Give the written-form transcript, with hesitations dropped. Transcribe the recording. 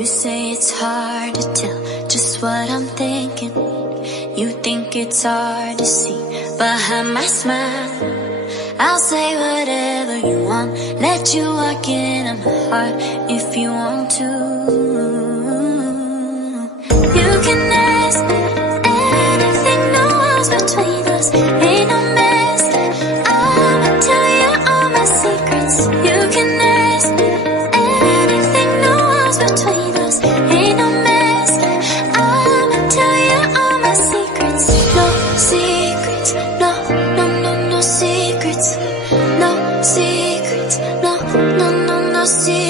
You say it's hard to tell just what I'm thinking. You think it's hard to see behind my smile. I'll say whatever you want, let you walk into my heart if you want to. You can ask me anything, no walls between us, ain't no mask. I'ma tell you all my secrets. You can ask me anything, no walls between us, ain't no mask. I'ma tell you all my secrets. No secrets, no, no, no, no secrets. No secrets, no, no, no, no secrets.